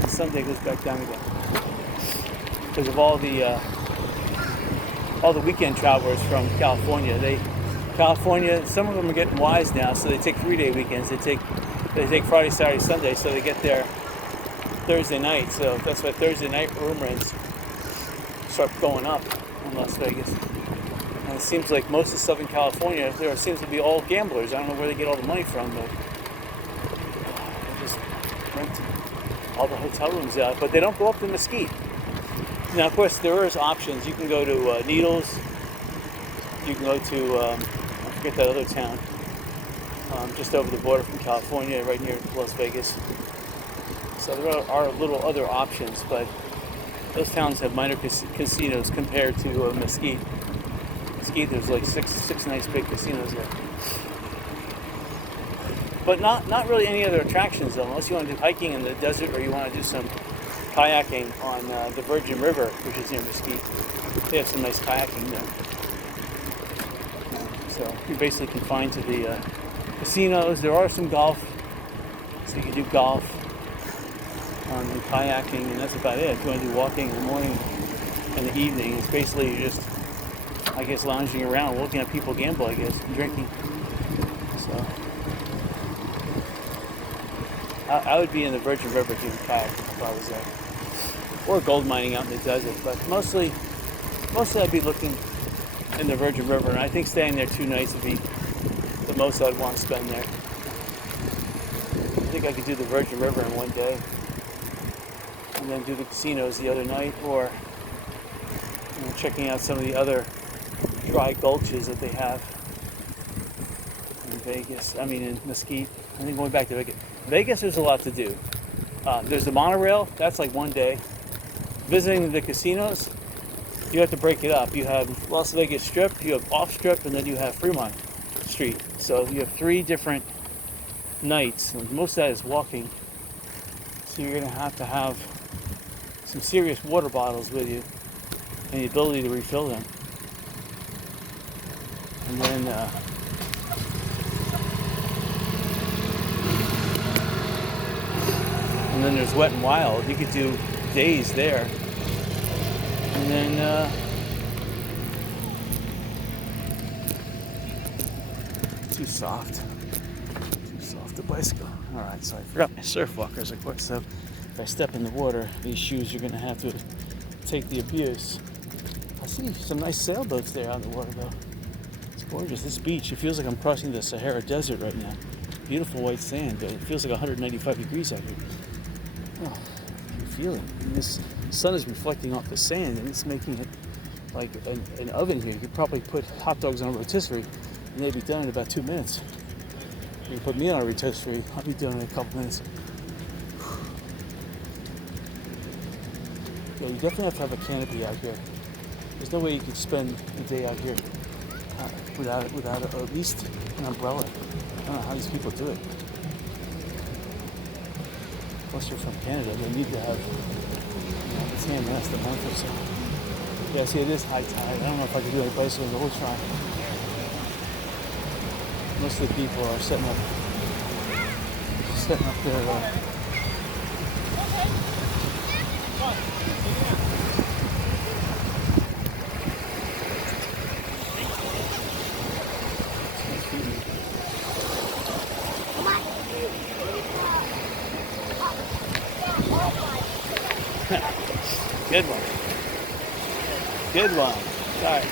And Sunday goes back down again because of all the weekend travelers from California. California, some of them are getting wise now, so they take 3-day weekends. They take Friday, Saturday, Sunday, so they get there Thursday night. So that's why Thursday night room rents start going up in Las Vegas. And it seems like most of Southern California, there seems to be all gamblers. I don't know where they get all the money from, but they just rent all the hotel rooms out. But they don't go up to Mesquite. Now, of course, there is options. You can go to Needles. You can go to, I forget that other town, just over the border from California, right near Las Vegas. So there are little other options, but those towns have minor casinos compared to Mesquite. Mesquite, there's like six nice big casinos there. But not really any other attractions though, unless you want to do hiking in the desert or you want to do some kayaking on the Virgin River, which is near Mesquite. They have some nice kayaking there. So you're basically confined to the casinos. There are some golf, so you can do golf and kayaking, and that's about it. If you want to do walking in the morning and the evening, it's basically you're just, I guess, lounging around, looking at people gamble, I guess, and drinking. So I would be in the Virgin River doing kayaking if I was there, or gold mining out in the desert. But mostly I'd be looking in the Virgin River, and I think staying there 2 nights would be the most I'd want to spend there. I think I could do the Virgin River in one day, and then do the casinos the other night, or checking out some of the other dry gulches that they have in Vegas. I mean, in Mesquite. I think going back to Vegas. Vegas, there's a lot to do. There's the monorail. That's like one day. Visiting the casinos, you have to break it up. You have Las Vegas Strip, you have Off Strip, and then you have Fremont Street. So you have 3 different nights, and most of that is walking. So you're going to have some serious water bottles with you and the ability to refill them. And then there's Wet and Wild. You could do days there. And then too soft the bicycle. Alright, so I forgot my surf walkers, of course. So if I step in the water, these shoes are going to have to take the abuse. I see some nice sailboats there out in the water though. It's gorgeous. This beach, it feels like I'm crossing the Sahara Desert right now. Beautiful white sand, but it feels like 195 degrees out here. Oh, I can feel it. And this sun is reflecting off the sand, and it's making it like an oven here. You could probably put hot dogs on a rotisserie, and they'd be done in about 2 minutes. You can put me on a rotisserie, I'll be done in a couple minutes. Yeah, you definitely have to have a canopy out here. There's no way you could spend a day out here without at least an umbrella. I don't know how these people do it. Plus they're from Canada, they need to have, it's hand, that's the month or so. Yeah, see, it is high tide. I don't know if I can do any bicycling, but we'll try. Most of the people are setting up their Good one. Good one. All right.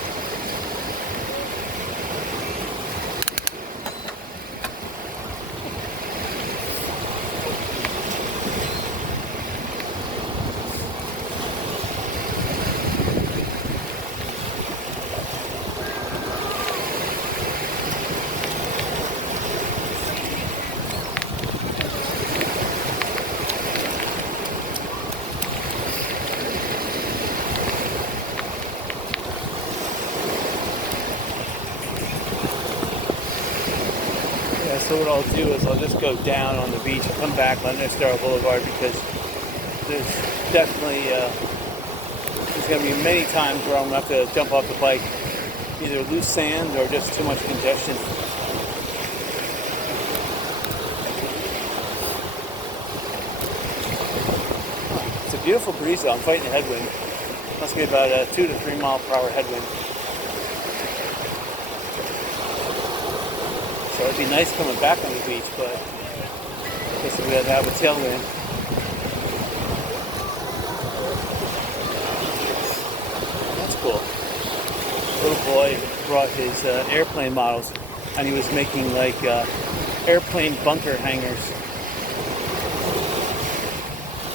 So what I'll do is I'll just go down on the beach and come back on Star Boulevard, because there's definitely there's going to be many times where I'm going to have to jump off the bike, either loose sand or just too much congestion. Beautiful breeze though. I'm fighting the headwind. Must be about a 2 to 3 mile per hour headwind. So it'd be nice coming back on the beach, but I guess we gotta have a tailwind. That's cool. Little boy brought his airplane models, and he was making like airplane bunker hangers.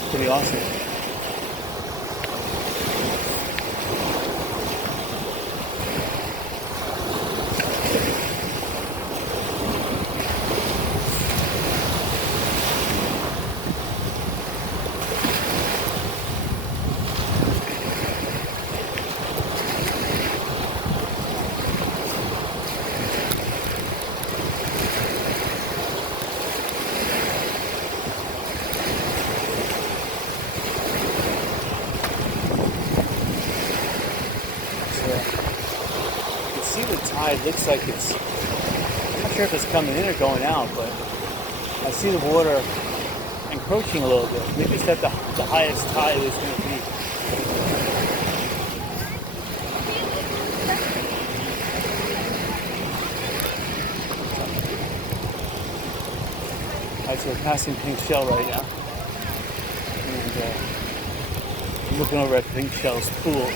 Pretty awesome. See the tide looks like it's, I'm not sure if it's coming in or going out, but I see the water encroaching a little bit. Maybe it's at the highest tide it's going to be. Alright, so we're passing Pink Shell right now. And I'm looking over at Pink Shell's pool.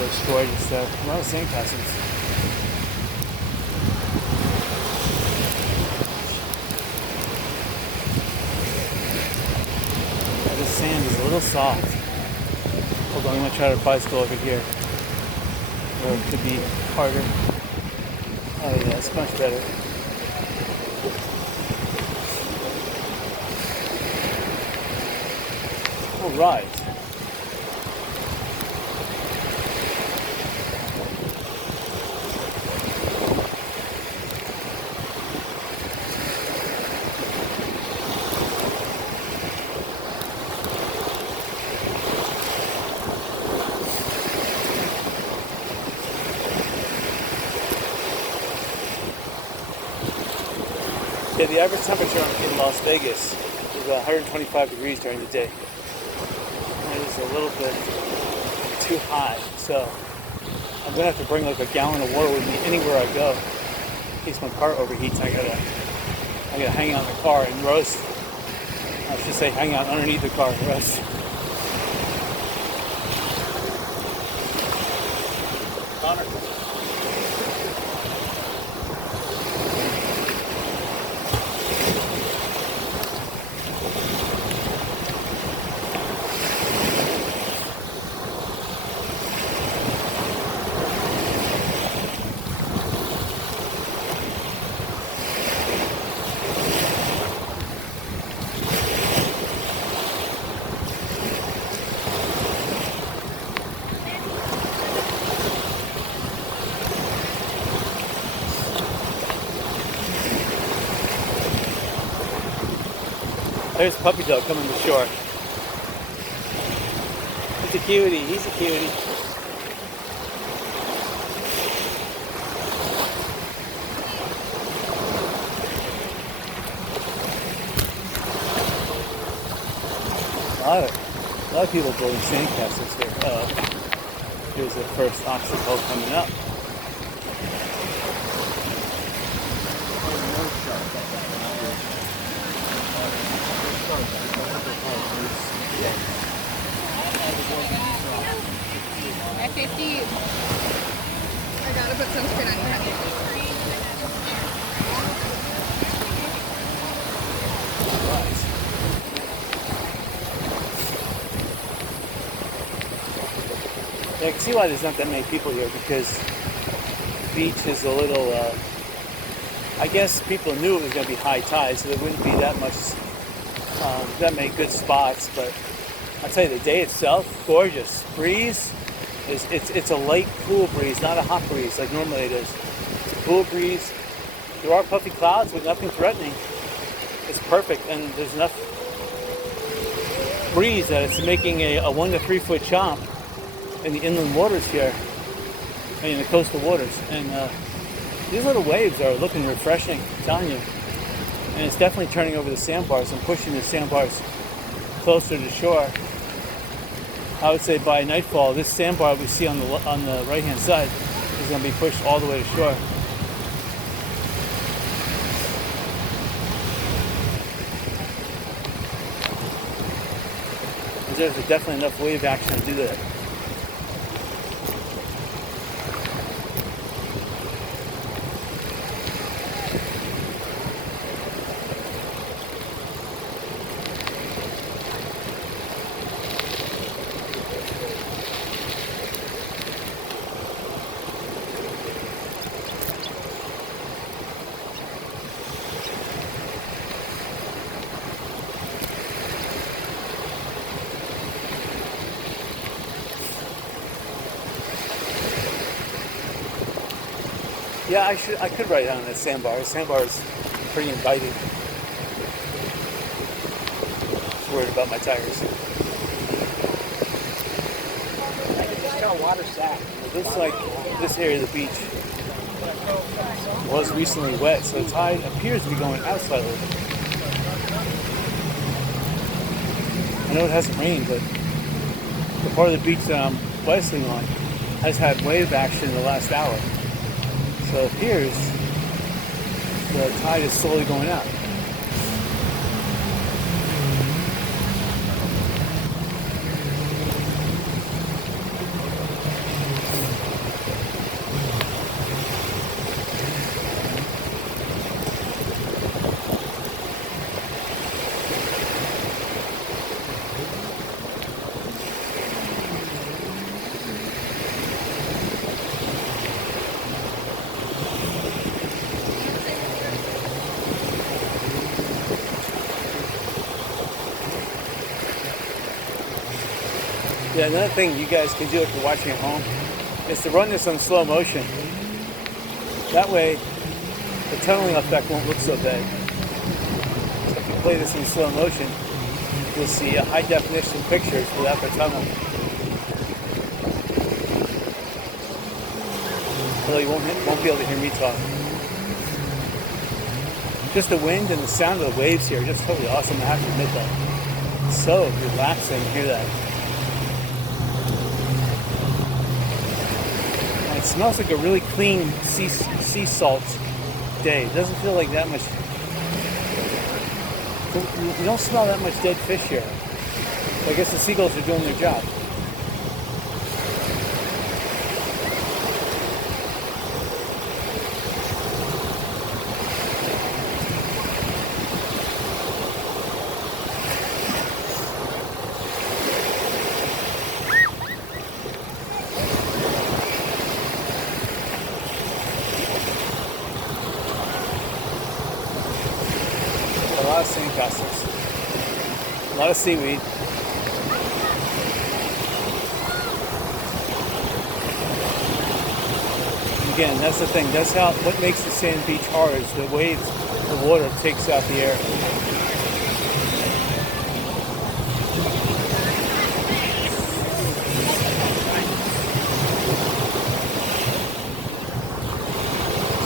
Looks gorgeous there. A lot of sandcastles. Yeah, this sand is a little soft. Hold on, I'm gonna try to bicycle over here. Or it could be harder. Oh yeah, it's much better. Alright. Yeah, the average temperature in Las Vegas is about 125 degrees during the day. It is a little bit too high, so I'm gonna have to bring like a gallon of water with me anywhere I go in case my car overheats. I gotta hang out in the car and roast. I should say hang out underneath the car and roast. Connor. There's Puppy Dog coming to shore. He's a cutie. He's a cutie. A lot of people building sandcastles here. Here's the first obstacle coming up. F50. I gotta put sunscreen on your head. Yeah, I can see why there's not that many people here, because the beach is a little, I guess people knew it was going to be high tide, so there wouldn't be that much, that many good spots, but I'll tell you, the day itself, gorgeous. Breeze, it's a light, cool breeze, not a hot breeze like normally it is. It's a cool breeze. There are puffy clouds, but nothing threatening. It's perfect, and there's enough breeze that it's making a 1 to 3 foot chop in the inland waters here, in the coastal waters. And these little waves are looking refreshing, I'm telling you. And it's definitely turning over the sandbars and pushing the sandbars closer to shore. I would say by nightfall, this sandbar we see on the right-hand side is going to be pushed all the way to shore. There's definitely enough wave action to do that. Yeah, I could ride on that sandbar. The sandbar is pretty inviting. Just worried about my tires. Just got a water sack. This area of the beach was recently wet, so the tide appears to be going out slightly. I know it hasn't rained, but the part of the beach that I'm bicycling on has had wave action in the last hour. So it appears the tide is slowly going out. Yeah, another thing you guys can do if you're watching at home is to run this on slow motion. That way, the tunneling effect won't look so bad. So if you play this in slow motion, you'll see high definition pictures without the tunnel. Although you won't be able to hear me talk. Just the wind and the sound of the waves here are just totally awesome. I have to admit that. It's so relaxing to hear that. It smells like a really clean sea salt day. It doesn't feel like that much. You don't smell that much dead fish here. So I guess the seagulls are doing their job. A lot of sandcastles, a lot of seaweed. Again, that's the thing. That's what makes the sand beach hard is the waves, the water takes out the air.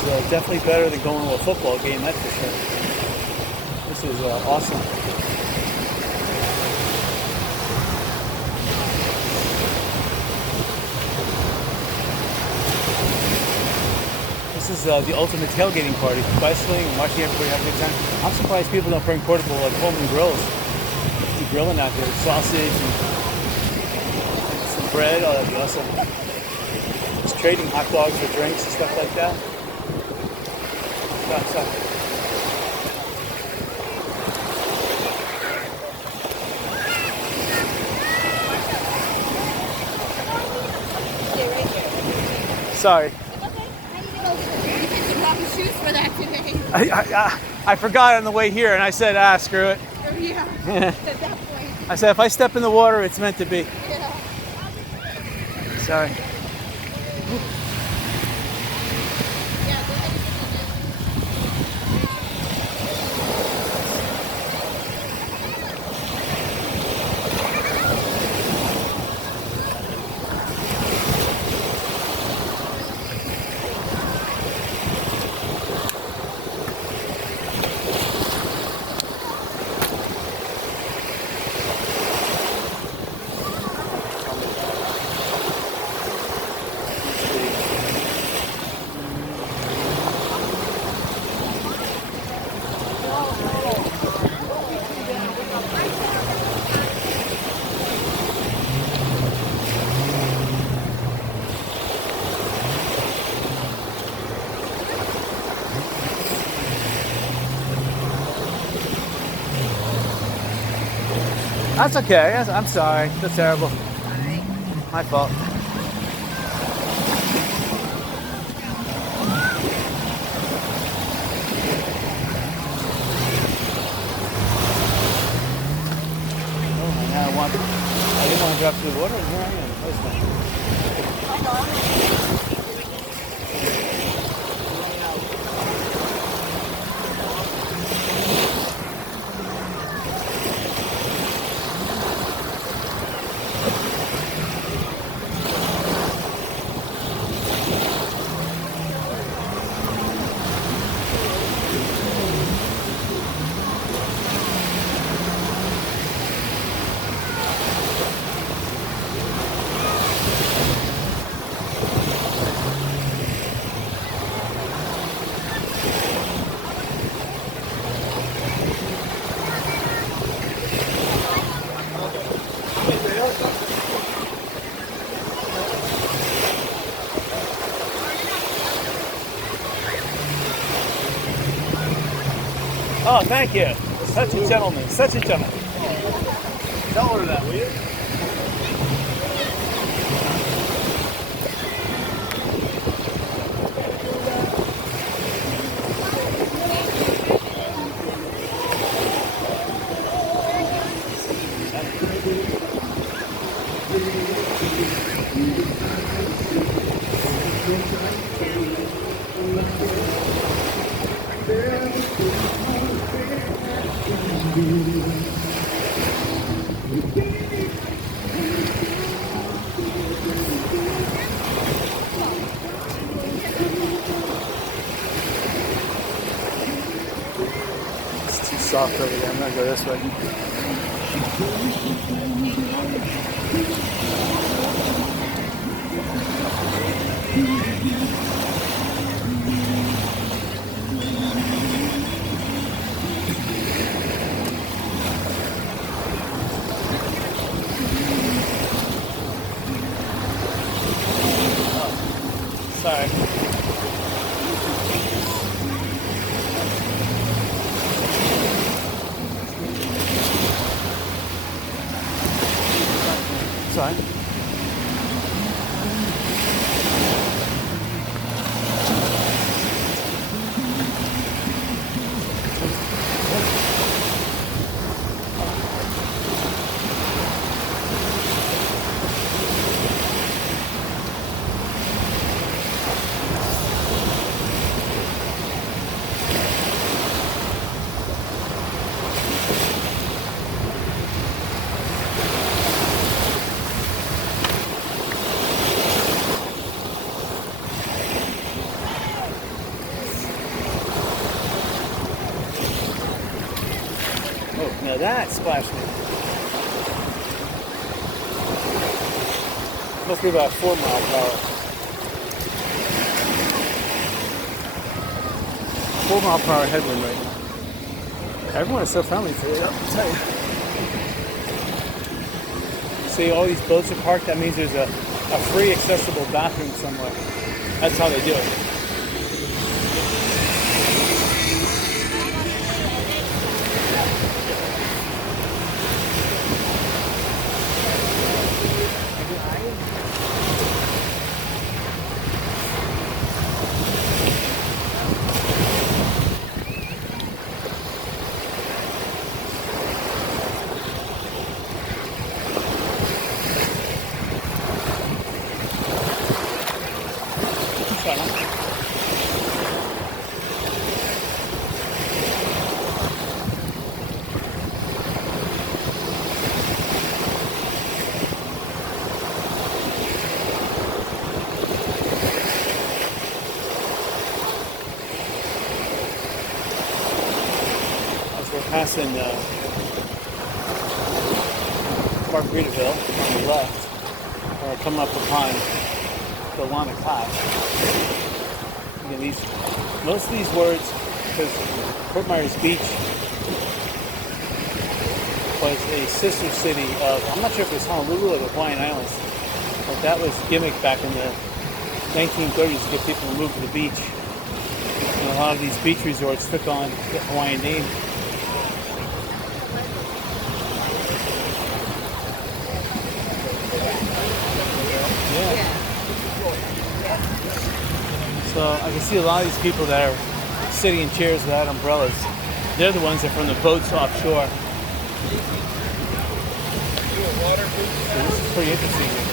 So definitely better than going to a football game, that's for sure. This is awesome. This is the ultimate tailgating party. Bicycling and watching everybody have a good time. I'm surprised people don't bring portable Pullman grills. Be grilling out there, sausage and some bread. Oh, that'd be awesome. Just trading hot dogs for drinks and stuff like that. Stop. Sorry. I forgot on the way here, and I said, screw it. Yeah. At that point. I said, if I step in the water, it's meant to be. Yeah. Sorry. Yeah, go ahead. That's okay. I'm sorry. That's terrible. My fault. Oh, now I didn't want to drop through the water, and here I am. Where's that? Oh, thank you. Such a gentleman. Such a gentleman. Don't order that, will you? It's too soft over there. I'm gonna go this way. Sorry. Sorry. Oh, now that splashed me. Must be about 4 mile per hour. 4 mile per hour headwind right now. Everyone is so friendly today, I'll tell you. See, all these boats are parked. That means there's a free accessible bathroom somewhere. That's how they do it. We're passing Margaritaville on the left, and we're coming up upon the Lana Clash. Again, most of these words, because Fort Myers Beach was a sister city of, I'm not sure if it was Honolulu or the Hawaiian Islands, but that was gimmick back in the 1930s to get people to move to the beach. And a lot of these beach resorts took on the Hawaiian name. see a lot of these people that are sitting in chairs without umbrellas. They're the ones that are from the boats offshore. So this is pretty interesting here.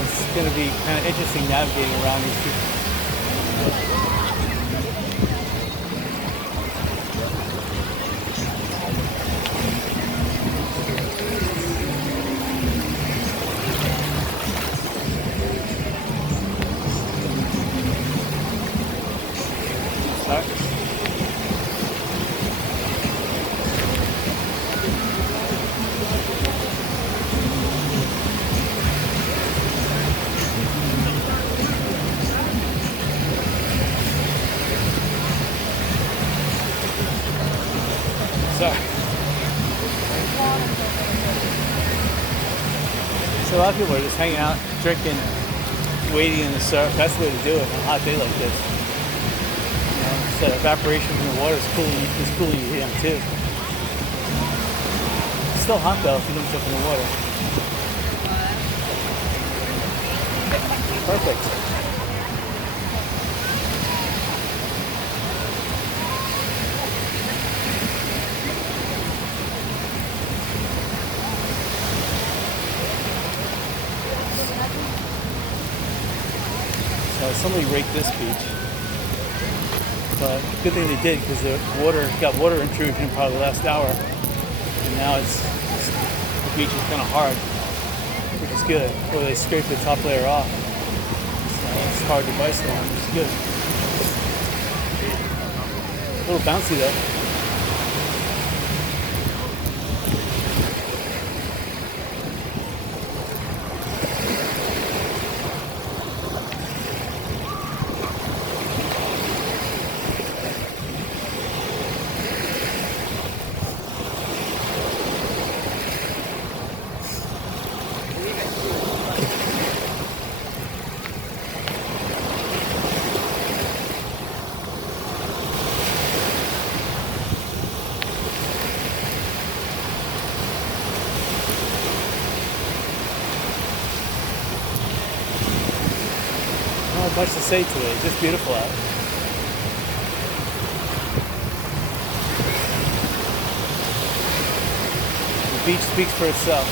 It's going to be kind of interesting navigating around these people. So a lot of people are just hanging out, drinking, wading in the surf. That's the way to do it on a hot day like this. You know, so evaporation from the water is cooling you down too. It's still hot though if you don't jump in the water. Perfect. Somebody raked this beach, but good thing they did because the water intrusion probably the last hour, and now the beach is kind of hard, which is good. Or they scraped the top layer off, so it's hard to bicycle on, which is good. A little bouncy though. Not much to say today, just beautiful out. The beach speaks for itself.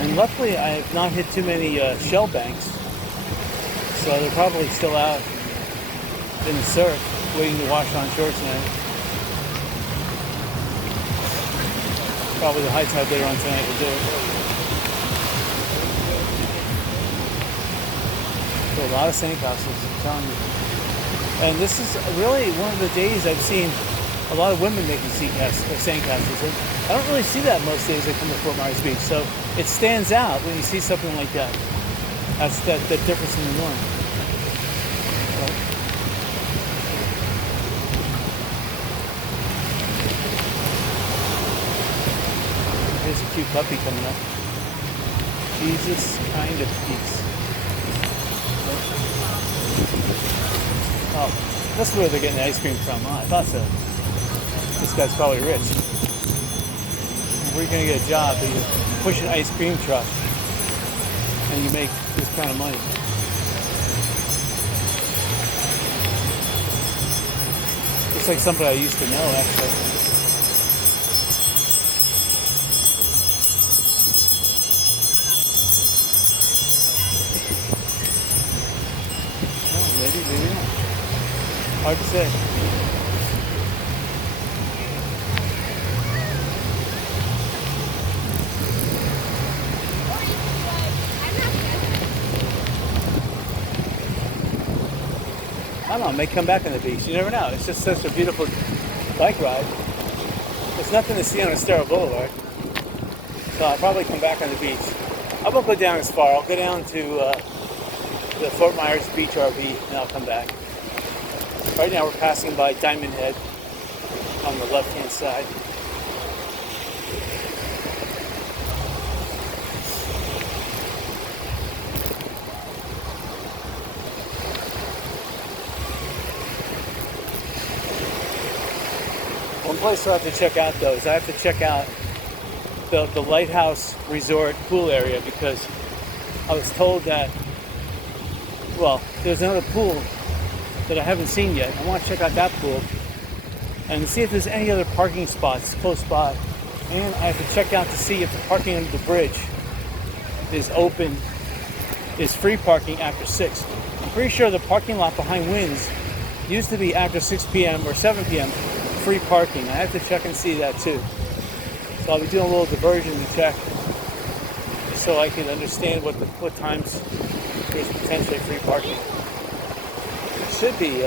And luckily I have not hit too many shell banks. So they're probably still out in the surf, waiting to wash on shore tonight. Probably the high tide later on tonight will do it. So a lot of sandcastles, I'm telling you. And this is really one of the days I've seen a lot of women making sandcastles. And I don't really see that most days I come to Fort Myers Beach. So it stands out when you see something like that. That's that difference in the norm. There's a cute puppy coming up. Jesus kind of peace. Oh, that's where they're getting the ice cream from. Oh, I thought so. This guy's probably rich. Where are you going to get a job that you push an ice cream truck and you make this kind of money? Looks like somebody I used to know, actually. Maybe not. Hard to say. I don't know, I may come back on the beach. You never know. It's just such a beautiful bike ride. There's nothing to see on Estero Boulevard. So I'll probably come back on the beach. I won't go down as far. I'll go down to the Fort Myers Beach RV and I'll come back. Right now we're passing by Diamond Head on the left-hand side. place I have to check out though is I have to check out the Lighthouse Resort pool area, because I was told that, well, there's another pool that I haven't seen yet. I want to check out that pool and see if there's any other parking spots close by. And I have to check out to see if the parking under the bridge is open, is free parking after 6. I'm pretty sure the parking lot behind Wynn's used to be after 6 p.m. or 7 p.m. free parking. I have to check and see that too. So I'll be doing a little diversion to check so I can understand what times there's potentially free parking. It should be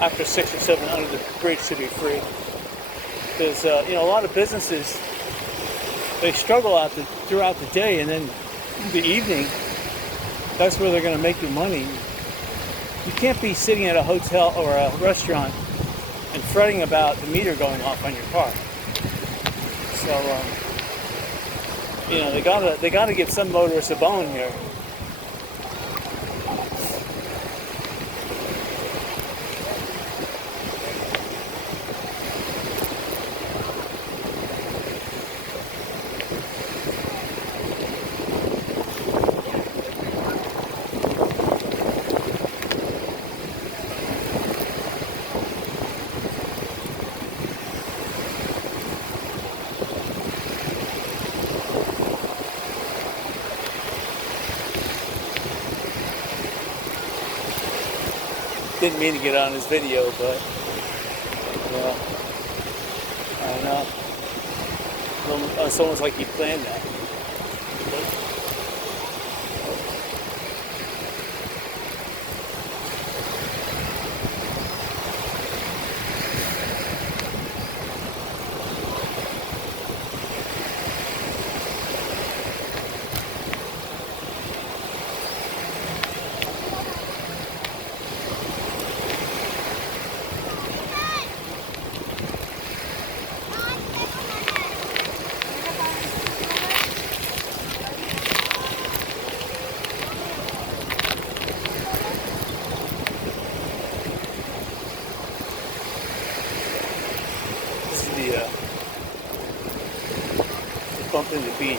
after 6 or 7 under the bridge should be free. Because a lot of businesses, they struggle throughout the day, and then the evening, that's where they're going to make your money. You can't be sitting at a hotel or a restaurant and fretting about the meter going off on your car. So they gotta give some motorists a bone here. Didn't mean to get on this video, but I don't know. It's almost like he planned that. Bump in the beach.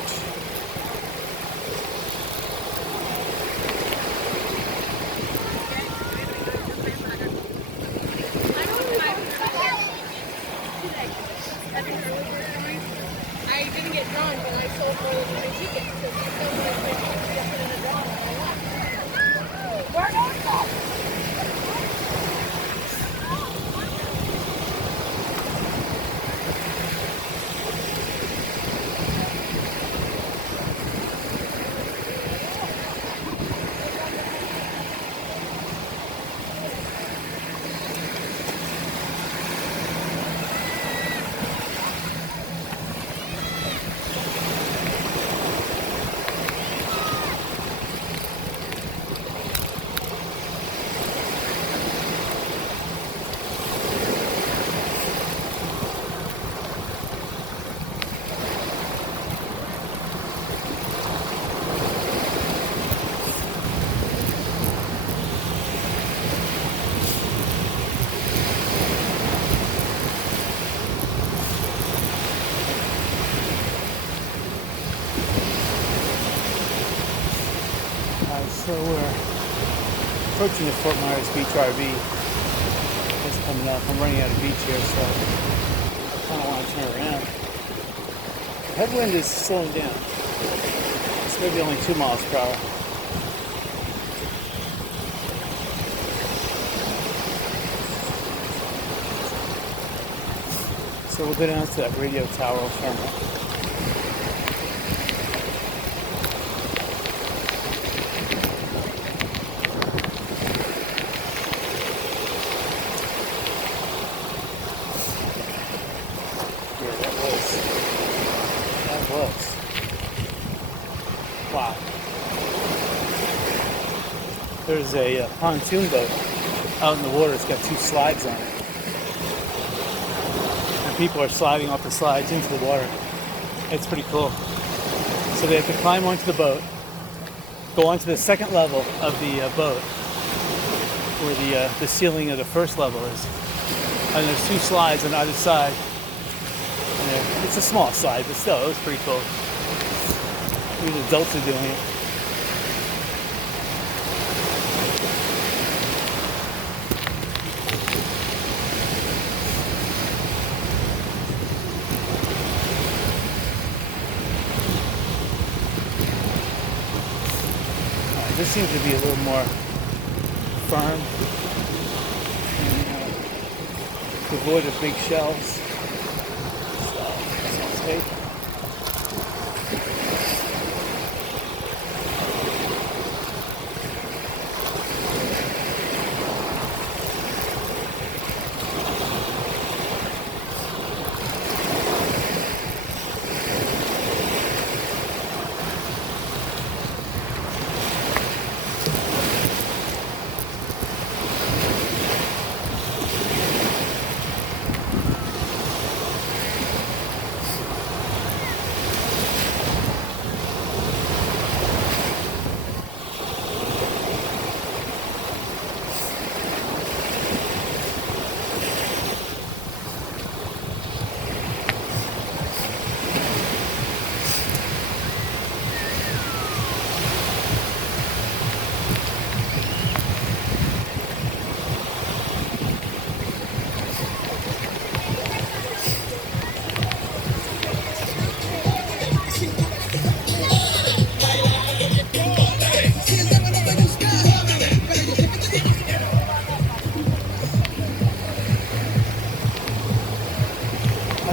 I didn't get drawn, but I sold more than my tickets. So they told me that I put in a draw and I won. Where is that? So we're approaching the Fort Myers Beach RV. It's coming up. I'm running out of beach here, so I kind of want to turn around. The headwind is slowing down. It's maybe only 2 miles per hour. So we'll go down to that radio tower terminal. Wow. There's a pontoon boat out in the water. It's got 2 slides on it. And people are sliding off the slides into the water. It's pretty cool. So they have to climb onto the boat, go onto the second level of the boat, where the ceiling of the first level is. And there's 2 slides on either side It's a small slide, but still, it was pretty cool. Even adults are doing it. This seems to be a little more firm and devoid of big shells. So, that sounds great.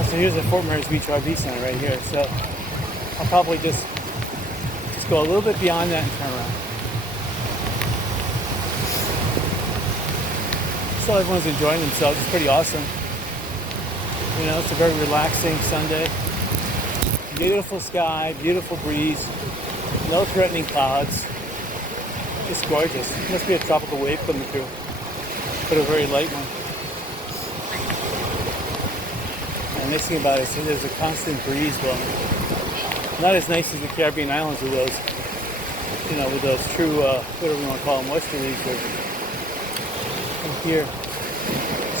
So here's the Fort Myers Beach RV Center right here. So I'll probably just go a little bit beyond that and turn around. So everyone's enjoying themselves. It's pretty awesome. You know, it's a very relaxing Sunday. Beautiful sky, beautiful breeze, no threatening clouds. It's gorgeous. It must be a tropical wave coming through, but a very light one. And the nice thing about it is there's a constant breeze blowing. Not as nice as the Caribbean islands with those, you know, with those true, whatever you want to call them, westerlies. But here,